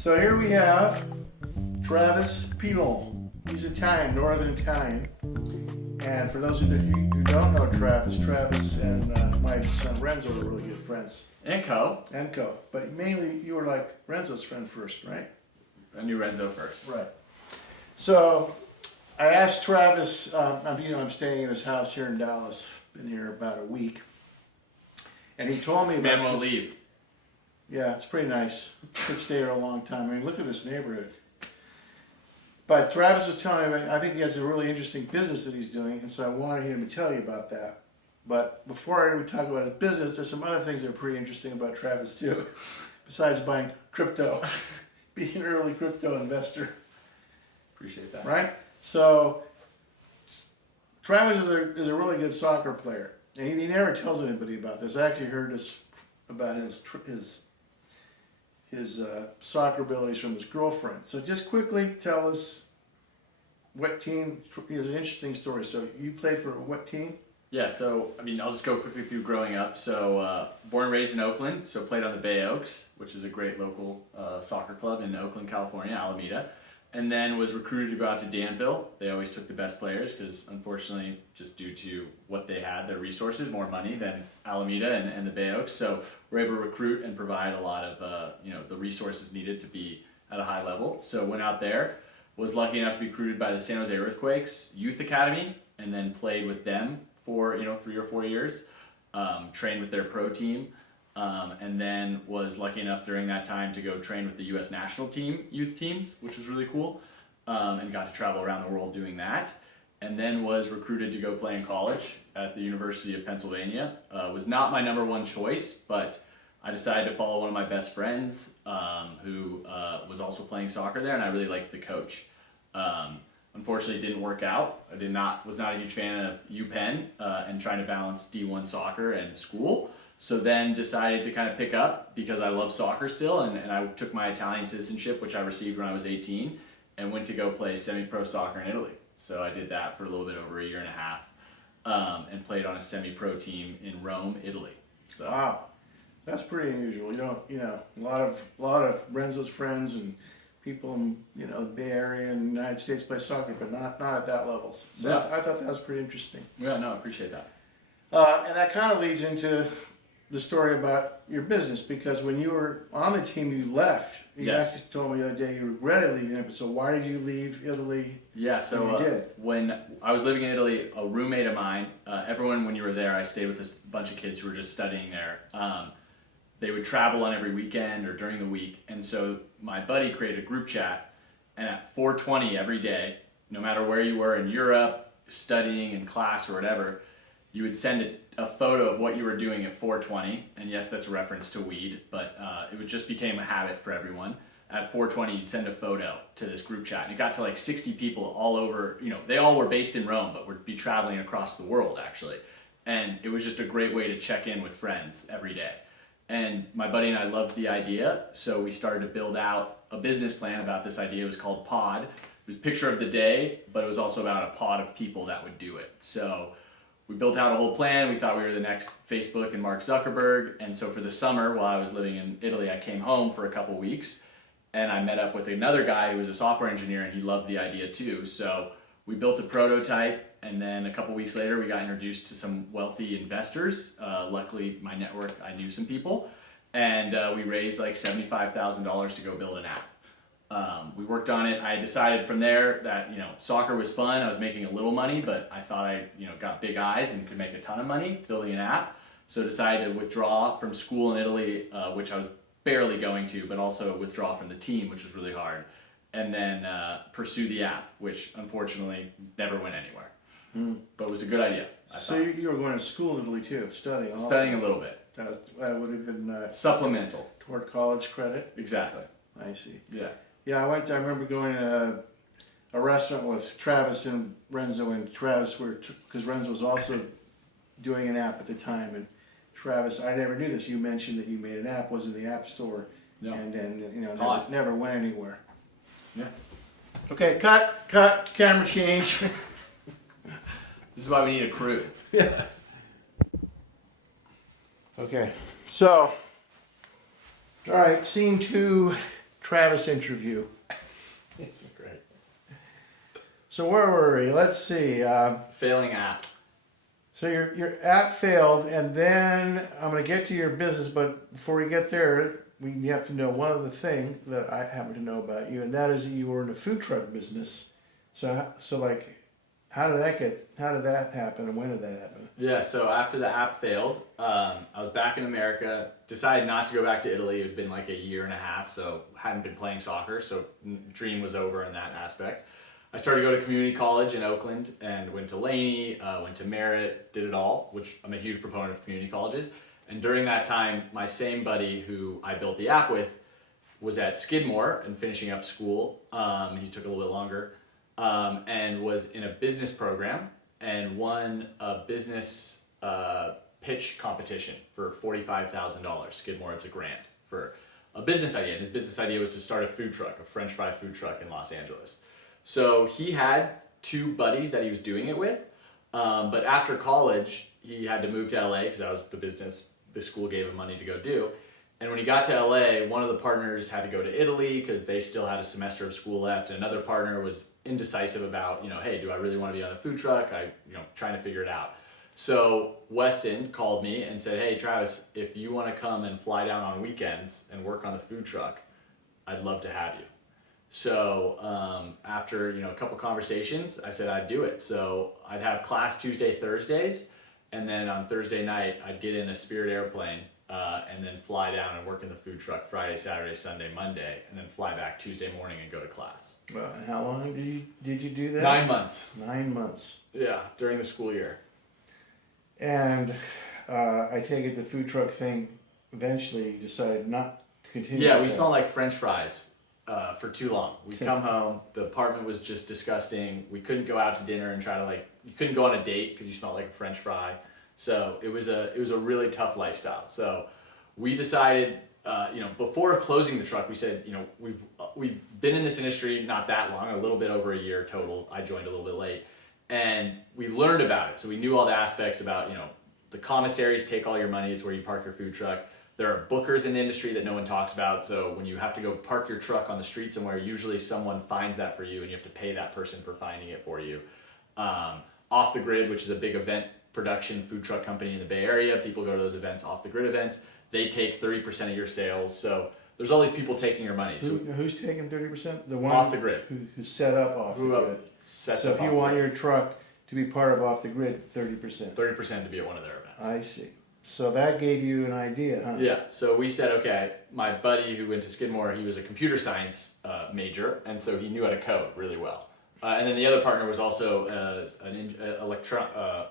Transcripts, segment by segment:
So here we have Travis Pillon. He's Italian, Northern Italian. And for those who don't know Travis and my son Renzo are really good friends. And Ko. And Ko. But mainly you were like Renzo's friend first, right? I knew Renzo first. Right. So I asked Travis, I'm staying in his house here in Dallas. Been here about a week. And he told me This about man won't this. leave. Yeah, it's pretty nice. Could stay here a long time. I mean, look at this neighborhood. But Travis was telling me, I think he has a really interesting business that he's doing, and so I wanted him to tell you about that. But before I would talk about his business, there's some other things that are pretty interesting about Travis too, besides buying crypto, being an early crypto investor. Appreciate that. Right? So Travis is a really good soccer player, and he never tells anybody about this. I actually heard this about his soccer abilities from his girlfriend. So just quickly tell us what team. It's an interesting story. So you played for what team? Yeah, so, I'll just go quickly through growing up. So, born and raised in Oakland, so played on the Bay Oaks, which is a great local soccer club in Oakland, California, Alameda. And then was recruited to go out to Danville. They always took the best players because, unfortunately, just due to what they had, their resources, more money than Alameda and the Bay Oaks. So, we're able to recruit and provide a lot of the resources needed to be at a high level. So, went out there, was lucky enough to be recruited by the San Jose Earthquakes Youth Academy, and then played with them for 3 or 4 years. Trained with their pro team. And then was lucky enough during that time to go train with the U.S. national team, youth teams, which was really cool, and got to travel around the world doing that. And then was recruited to go play in college at the University of Pennsylvania. Was not my number one choice, but I decided to follow one of my best friends who was also playing soccer there, and I really liked the coach. Unfortunately, it didn't work out. I was not a huge fan of UPenn and trying to balance D1 soccer and school. So then decided to kind of pick up because I love soccer still, and I took my Italian citizenship, which I received when I was 18, and went to go play semi-pro soccer in Italy. So I did that for a little bit over a year and a half, and played on a semi-pro team in Rome, Italy. So. Wow, that's pretty unusual. A lot of Renzo's friends and people in the Bay Area and the United States play soccer, but not at that level. So Yeah. I thought that was pretty interesting. Yeah, no, I appreciate that. And that kind of leads into the story about your business, because when you were on the team, you left. You Yes. actually told me the other day you regretted leaving it. So why did you leave Italy? Yeah, so when I was living in Italy, a roommate of mine, everyone when you were there, I stayed with this bunch of kids who were just studying there. They would travel on every weekend or during the week, and so my buddy created a group chat, and at 4:20 every day, no matter where you were in Europe, studying in class or whatever, you would send a photo of what you were doing at 4:20, and yes, that's a reference to weed, but it just became a habit for everyone. At 4:20, you'd send a photo to this group chat, and it got to like 60 people all over. They all were based in Rome, but would be traveling across the world actually, and it was just a great way to check in with friends every day. And my buddy and I loved the idea, so we started to build out a business plan about this idea. It was called Pod. It was a picture of the day, but it was also about a pod of people that would do it. So we built out a whole plan. We thought we were the next Facebook and Mark Zuckerberg. And so for the summer, while I was living in Italy, I came home for a couple weeks, and I met up with another guy who was a software engineer, and he loved the idea too. So we built a prototype, and then a couple weeks later, we got introduced to some wealthy investors. Luckily, my network, I knew some people, and we raised like $75,000 to go build an app. We worked on it. I decided from there that soccer was fun. I was making a little money, but I thought I got big eyes and could make a ton of money building an app. So decided to withdraw from school in Italy, which I was barely going to, but also withdraw from the team, which was really hard, and then pursue the app, which unfortunately never went anywhere. But it was a good idea. So you were going to school in Italy too, studying. Also. Studying a little bit. That would have been Supplemental. toward college credit. Exactly. I see. Yeah. Yeah, I remember going to a restaurant with Travis and Renzo, and Travis because Renzo was also doing an app at the time, and Travis, I never knew this. You mentioned that you made an app, was in the App Store, Yeah. and then never went anywhere. Yeah. Okay, cut, camera change. This is why we need a crew. Yeah. Okay, so, all right, scene 2 Travis interview. This is great. So where were we? Let's see. Failing app. So your app failed, and then I'm going to get to your business, but before we get there, we have to know one other thing that I happen to know about you, and that is that you were in the food truck business. So like, how did that happen, and when did that happen? Yeah, so after the app failed, I was back in America, decided not to go back to Italy. It had been like a year and a half, so hadn't been playing soccer, so dream was over in that aspect. I started to go to community college in Oakland and went to Laney, went to Merritt, did it all, which I'm a huge proponent of community colleges. And during that time, my same buddy who I built the app with was at Skidmore and finishing up school. He took a little bit longer and was in a business program and won a business pitch competition for $45,000. Skidmore, it's a grant for a business idea. And his business idea was to start a food truck, a French fry food truck in Los Angeles. So he had two buddies that he was doing it with, but after college, he had to move to LA because that was the business the school gave him money to go do. And when he got to LA, one of the partners had to go to Italy because they still had a semester of school left, and another partner was indecisive about, hey, do I really want to be on the food truck? Trying to figure it out. So Weston called me and said, hey, Travis, if you want to come and fly down on weekends and work on the food truck, I'd love to have you. So after a couple conversations, I said I'd do it. So I'd have class Tuesday, Thursdays, and then on Thursday night, I'd get in a Spirit airplane and then fly down and work in the food truck Friday, Saturday, Sunday, Monday, and then fly back Tuesday morning and go to class. Well, how long did you do that? 9 months. 9 months. Yeah, during the school year. And I take it the food truck thing eventually decided not to continue. Yeah, we smelled like French fries. For too long. We'd come home, the apartment was just disgusting. We couldn't go out to dinner and try to you couldn't go on a date because you smelled like a French fry. So it was a really tough lifestyle. So we decided, before closing the truck, we said, we've been in this industry not that long, a little bit over a year total. I joined a little bit late, and we learned about it. So we knew all the aspects about, the commissaries take all your money. It's where you park your food truck. There are bookers in the industry that no one talks about. So when you have to go park your truck on the street somewhere, usually someone finds that for you and you have to pay that person for finding it for you. Off the Grid, which is a big event production food truck company in the Bay Area. People go to those events, Off the Grid events. They take 30% of your sales. So there's all these people taking your money. So who's taking 30%? The one Off the Grid. Who set up Off the Grid. So if you want your truck to be part of Off the Grid, 30%. 30% to be at one of their events. I see. So that gave you an idea, huh? Yeah, so we said, okay, my buddy who went to Skidmore, he was a computer science major, and so he knew how to code really well. And then the other partner was also an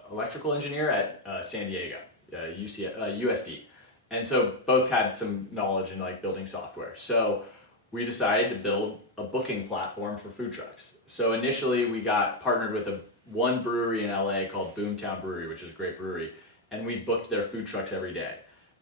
electrical engineer at San Diego, USD. And so both had some knowledge in building software. So we decided to build a booking platform for food trucks. So initially we got partnered with one brewery in LA called Boomtown Brewery, which is a great brewery. And we booked their food trucks every day.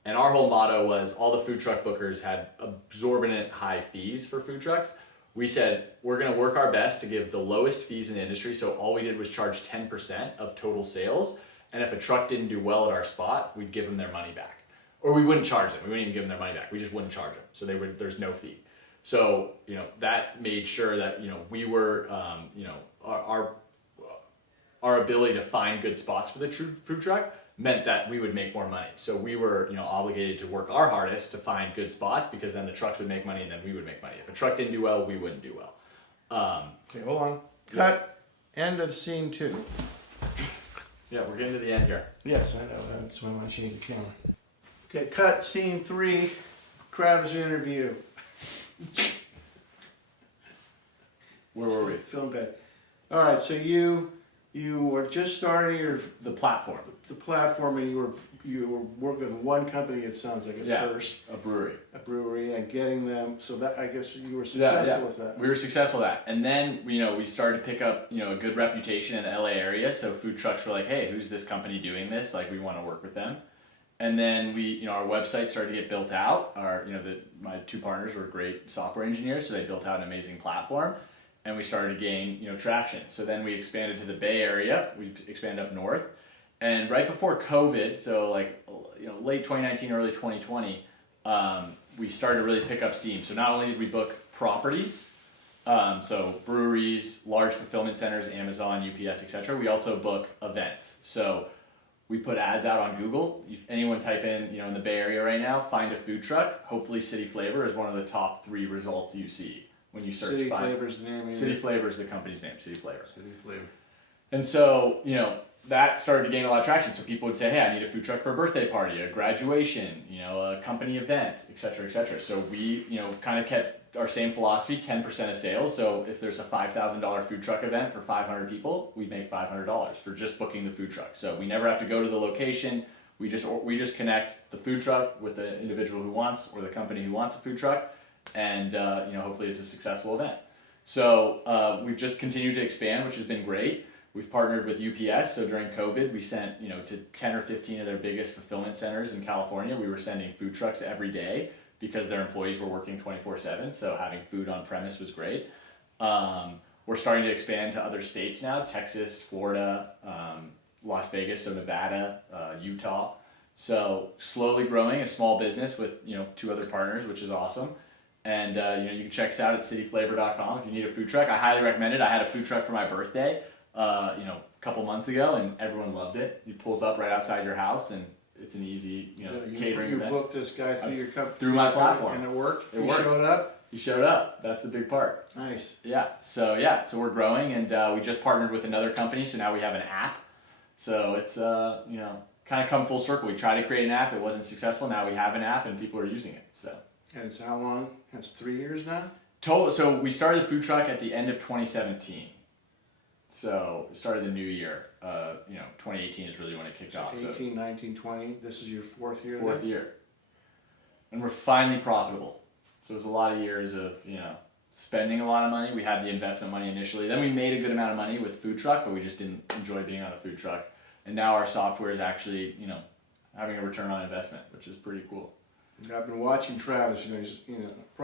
And our whole motto was all the food truck bookers had exorbitant high fees for food trucks. We said, we're gonna work our best to give the lowest fees in the industry. So all we did was charge 10% of total sales. And if a truck didn't do well at our spot, we'd give them their money back. Or we wouldn't charge them. We wouldn't even give them their money back. We just wouldn't charge them. So there's no fee. So, that made sure that, we were, our ability to find good spots for the food truck meant that we would make more money. So we were, obligated to work our hardest to find good spots because then the trucks would make money and then we would make money. If a truck didn't do well, we wouldn't do well. Okay, hold on. Cut. End of scene 2. Yeah, we're getting to the end here. Yes, I know. That's why I want to change the camera. Okay, cut. Scene 3. Travis interview. Where were we? Film bed. All right, so you were just starting The platform. the platform, and you were working with one company. It sounds like at first, a brewery. and getting them. So that, I guess you were successful with that. We were successful at that, and then we started to pick up a good reputation in the LA area. So food trucks were like, hey, who's this company doing this? We want to work with them. And then our website started to get built out. My two partners were great software engineers, so they built out an amazing platform. And we started to gain, traction. So then we expanded to the Bay Area. We expanded up north, and right before COVID, so late 2019, early 2020, we started to really pick up steam. So not only did we book properties. So breweries, large fulfillment centers, Amazon, UPS, etc. We also book events. So we put ads out on Google. Anyone type in, in the Bay Area right now, find a food truck. Hopefully City Flavor is one of the top 3 results you see when you search. City Flavor's the name. City Flavor is the company's name, City Flavor. City Flavor. And so, that started to gain a lot of traction. So people would say, hey, I need a food truck for a birthday party, a graduation, a company event, et cetera, et cetera. So we, kind of kept our same philosophy, 10% of sales. So if there's a $5,000 food truck event for 500 people, we make $500 for just booking the food truck. So we never have to go to the location. We just connect the food truck with the individual who wants, or the company who wants a food truck. And, hopefully it's a successful event. So we've just continued to expand, which has been great. We've partnered with UPS, so during COVID, we sent, to 10 or 15 of their biggest fulfillment centers in California. We were sending food trucks every day because their employees were working 24/7, so having food on premise was great. We're starting to expand to other states now, Texas, Florida, Las Vegas, so Nevada, Utah. So slowly growing a small business with, 2 other partners, which is awesome. And, you can check us out at cityflavor.com if you need a food truck. I highly recommend it. I had a food truck for my birthday. A couple months ago, and everyone loved it. It pulls up right outside your house, and it's an easy, catering event. You booked this guy through your company, through my platform, and it worked. It worked. Showed up. He showed up. That's the big part. Nice. Yeah. So we're growing, and we just partnered with another company, so now we have an app. So it's kind of come full circle. We tried to create an app, it wasn't successful. Now we have an app, and people are using it. So. And it's how long? It's 3 years now. Total. So we started the food truck at the end of 2017. So it started the new year. 2018 is really when it kicked off. 18, 19, 20. This is your 4th year. Fourth year. And we're finally profitable. So it was a lot of years of, spending a lot of money. We had the investment money initially. Then we made a good amount of money with food truck, but we just didn't enjoy being on a food truck. And now our software is actually, having a return on investment, which is pretty cool. I've been watching Travis. He's,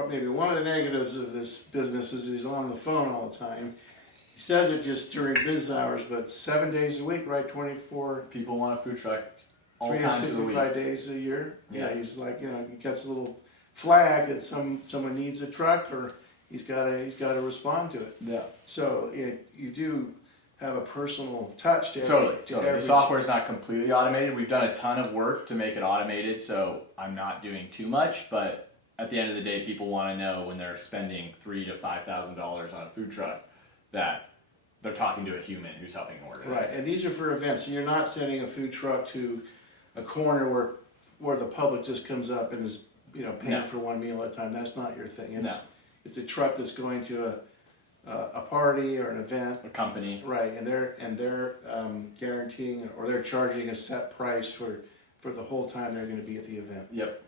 maybe one of the negatives of this business is he's on the phone all the time. He says it just during business hours, but 7 days a week, right? 24. People want a food truck all times of the week. 365 days a year. Yeah. He's like, he gets a little flag that someone needs a truck, or he's got to respond to it. Yeah. So you do have a personal touch to Totally. every. The software is not completely automated. We've done a ton of work to make it automated, so I'm not doing too much. But at the end of the day, people want to know when they're spending $3,000 to $5,000 on a food truck that they're talking to a human who's helping order. Right, and these are for events. So you're not sending a food truck to a corner where the public just comes up and is paying No. for one meal at a time. That's not your thing. No. It's a truck that's going to a party or an event. A company. Right, and they're guaranteeing, or they're charging a set price for the whole time they're going to be at the event. Yep.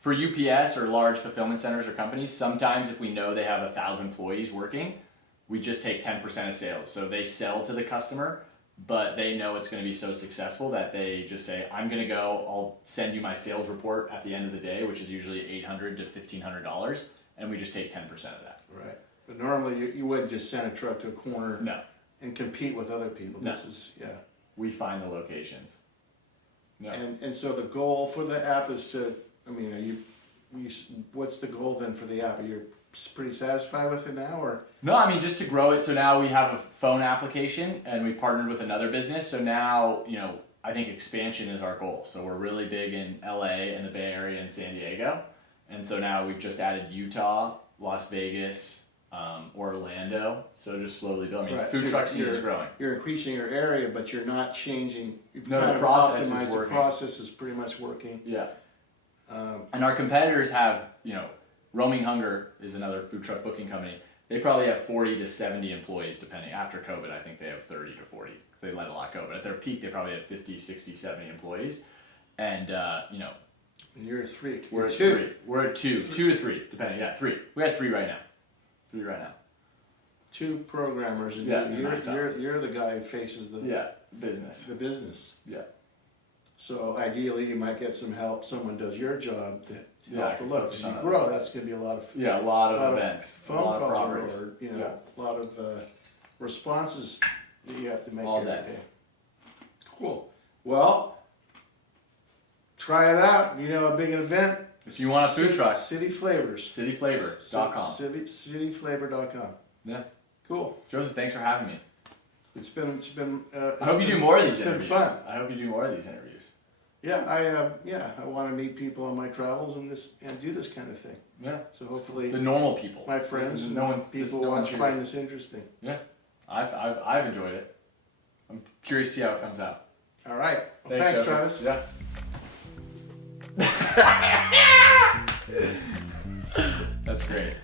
For UPS or large fulfillment centers or companies, sometimes if we know they have 1,000 employees working, we just take 10% of sales. So they sell to the customer, but they know it's going to be so successful that they just say, I'm going to go, I'll send you my sales report at the end of the day, which is usually $800 to $1,500, and we just take 10% of that. Right. But normally you wouldn't just send a truck to a corner No. and compete with other people. No. This is, We find the locations. No. And so the goal for the app is to, what's the goal then for the app? Are you pretty satisfied with it now, or? No, just to grow it. So now we have a phone application, and we partnered with another business. So now, I think expansion is our goal. So we're really big in LA and the Bay Area and San Diego. And so now we've just added Utah, Las Vegas, Orlando. So just slowly building. Right. Food So truck scene is growing. You're increasing your area, but you're not changing. You've No, kind the of process is optimized. working. The process is pretty much working. Yeah. And our competitors have, Roaming Hunger is another food truck booking company. They probably have 40 to 70 employees, depending. After COVID, I think they have 30 to 40. They let a lot go. But at their peak, they probably had 50, 60, 70 employees. And, And you're at 3. we're at two. 3. We're at 2. 2 to 3, depending. Yeah, 3. We had 3 right now. 3 right now. 2 programmers, and Yeah, you're the guy who faces the business. the business. Yeah. So ideally, you might get some help. Someone does your job to Yeah, I help the can look. focus As you on grow, other that's going to be a lot of Yeah, a lot of lot of events. phone a lot calls of or properties. a lot of responses that you have to make All every day. day. Cool. Well, try it out. A big event. If you want a food truck, City Flavors. cityflavor.com. Cityflavor.com. Yeah. Cool. Joseph, thanks for having me. It's been. I hope you do more of these It's interviews. been fun. I hope you do more of these interviews. Yeah, I want to meet people on my travels and do this kind of thing. Yeah. So hopefully, The normal people. my friends and people no will one's find this interesting. Yeah. I've enjoyed it. I'm curious to see how it comes out. All right. Well, thanks, Joseph. Travis. Yeah. That's great.